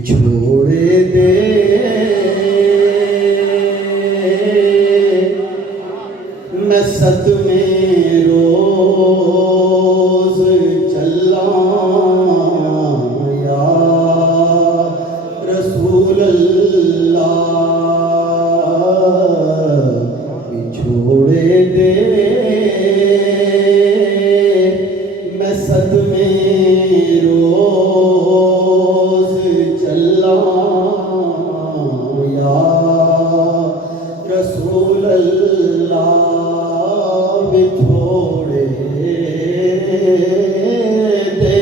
बिछोड़े दे मैं सत में रोज चला या रसूल अल्लाह। बिछोड़े दे मैं सत में रोज चला या रसूल अल्लाह। बिछोड़े दे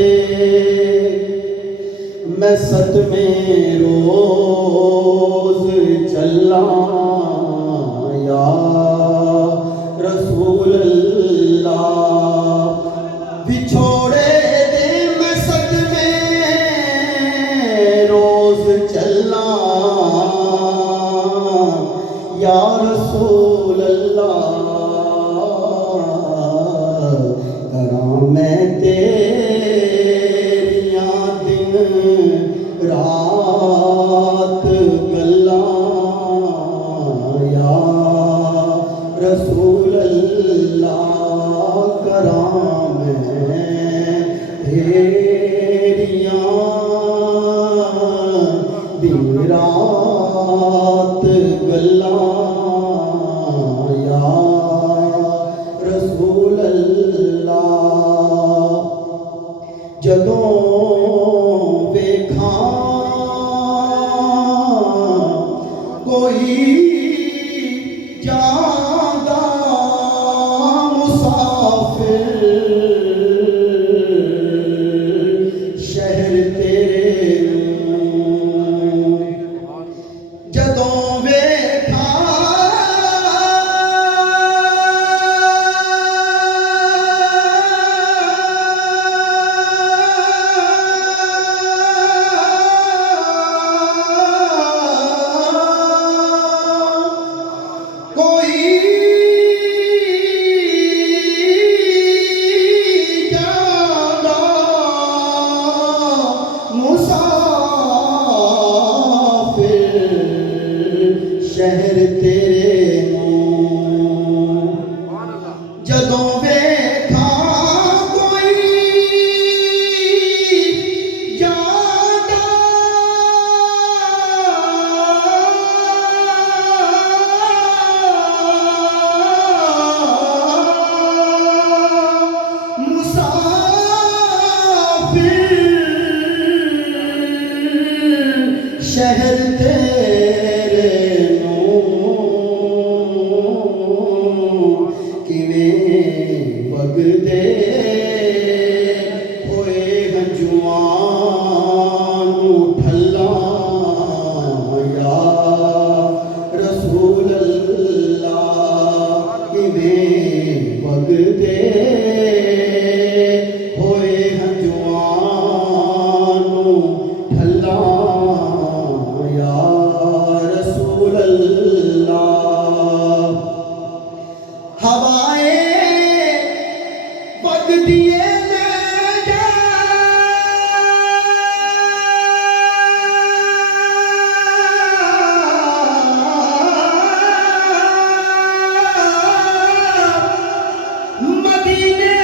मैं सत में रोज चला या रसूल अल्लाह। बिछोड़े दे मैं सत में रोज चला या रसूल अल्लाह। करा मैं तेरियां दिन रात गल्लां या रसूल अल्लाह। करा मैं तेरियां दिन रात गल्लां या रसूल अल्लाह। जदों वेखा कोई जादा मुसाफिर शहर तेरे जदों वेखा कोई जादा मुसाफिर शहर तेरे जदों वेखा कोई जादा मुसाफिर शहर तेरे किवें वगदे होए हंजुआं नूं ठल्लां या रसूल अल्लाह। किवें वगदे होए हंजुआं नूं ठल्लां या रसूल अल्लाह। हवाए वगदिए ले जा मदीने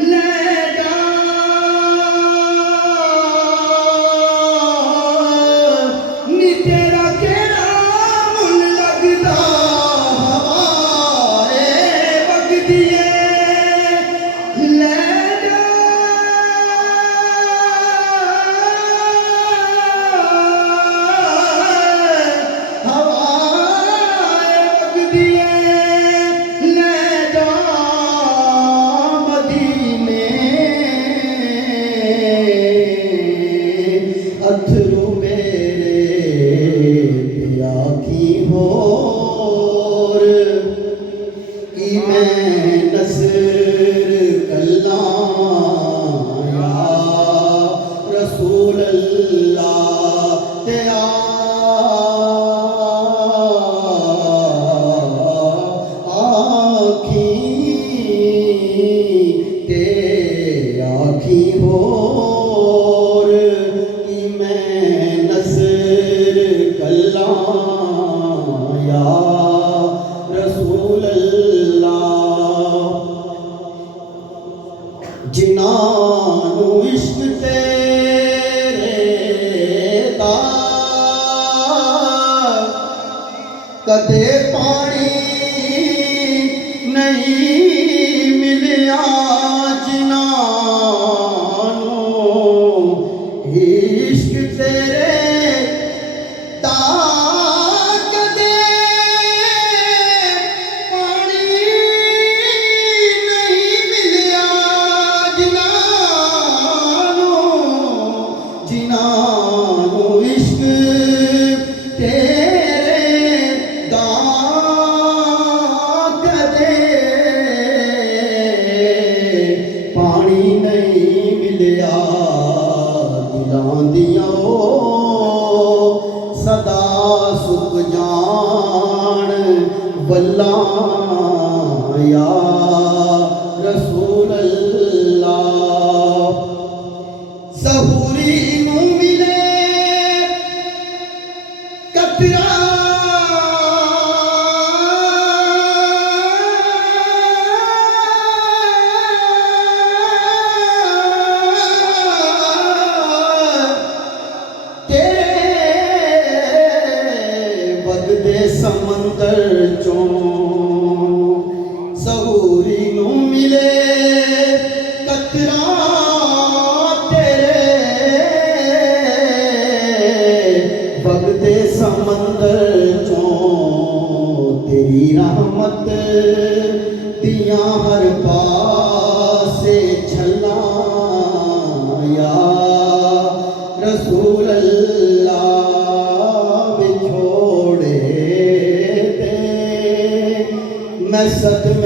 ले खोर की मैं नसर कल्ला या रसूल अल्लाह जिन्हां इश्क तेरे दा कदे पानी नहीं मिलिया जिन्हां इश्क तेरे दा कदे पानी नहीं मिलिया जिन्हां इश्क तेरे दा कदे पानी नहीं मिलिया दिलां दियां सदा सुख जान वल्लां या रसूल अल्लाह सहूरी नूं मिले कतरा वगदे समंदर चों सहूरी नूं मिले कतरा तेरे वगदे समंदर चों तेरी रहमत दियां हर पासे छल्लां या रसूल अल्लाह मैं सद